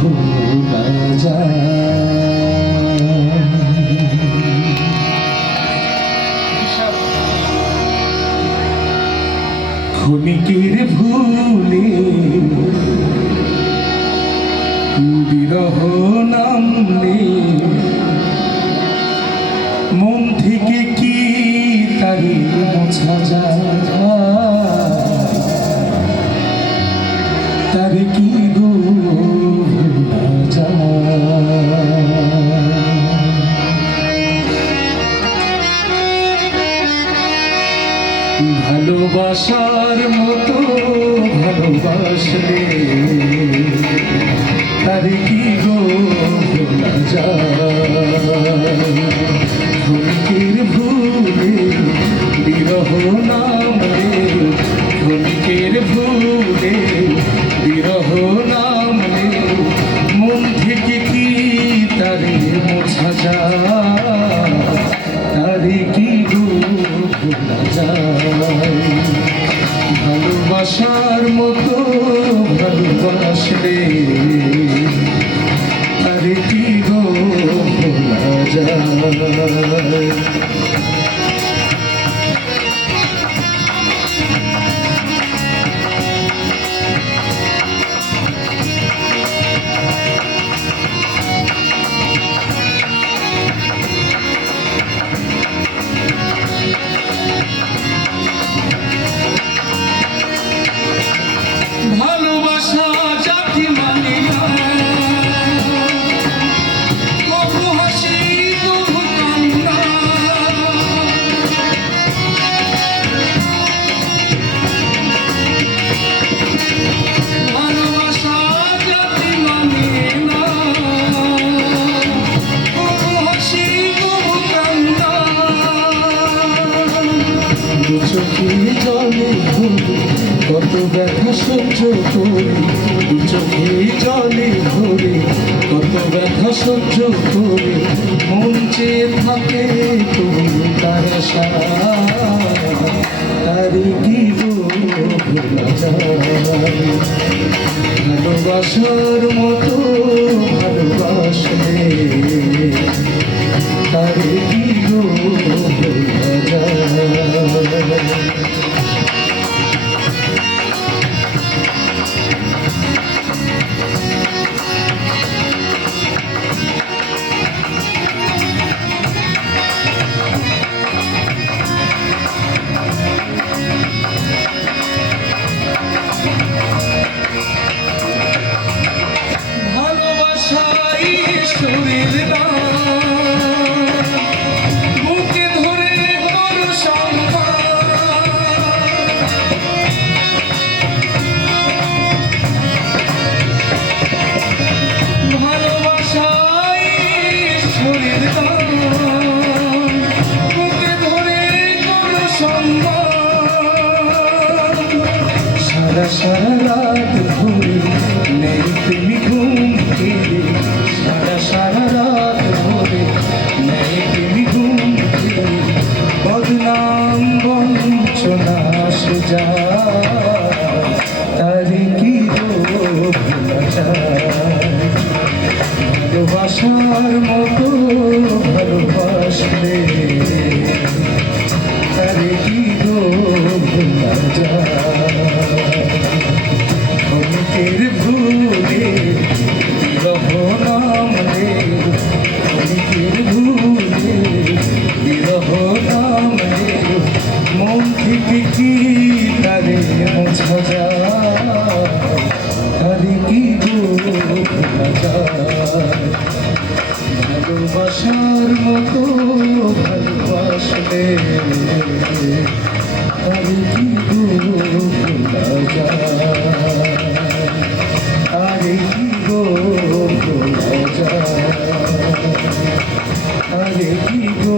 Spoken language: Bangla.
ভোলা যায়। ক্ষণিকের ভুলে বিরহ নামলে মন থেকে কি তারে মোছা যায়, তারে কি গো ভোলা যায়। ভালোবাসার মতো ভালোবাসলে তারে কি গো ভোলা যায়। ক্ষণিকের ভুলে বিরহ নামলে, ক্ষণিকের ভুলে বিরহ নামলে মন থেকে কি তারে মোছা যায়, তারে কি গো ভোলা যায়। ভালোবাসার মতো ভালোবাসলে তারে কি গো ভোলা যায়। ভালোবাসা যাকে মানে না, কবু হাসি কবু কান্না। ভালোবাসা যাকে মানে না, কবু হাসি কবু কান্না। দু চোখে জলে ভরে কত ব্যথা সহ্য করি, দু চোখে জলে ভরে কত ব্যথা সহ্য করি। মন চেয়ে থাকে তুমি তার আশা, তারে কি গো ভোলা যায়। ভালোবাসার মতো ভালোবাসলে তারে কি গো ভোলা যায়। শরীর বুকে ধরে করো সম্মান। ভালোবাসাই শরীর বুকে ধরে করো সম্মান। সারা সারা রাত ধরে নেই তুমি ঘুম খেলে, সারা সারা রাত ধরে নেই তুমি ঘুম খেলে। বদনাম বঞ্চনা সোজা তারে কি গো ভোলা যায়। ভালোবাসার মতো ভালোবাসলে তারে কি গো ভোলা যায়। ক্ষণিকের ভুলে বিরহ নামলে, ক্ষণিকের ভুলে বিরহ নামলে মন থেকে কি তারে মোছা যায়, তারে কি গো ভোলা যায়। ভালোবাসার মতো ভালোবাসলে তারে কি গো ভোলা যায়, তারে কি গো ভোলা যায়, তারে কি গো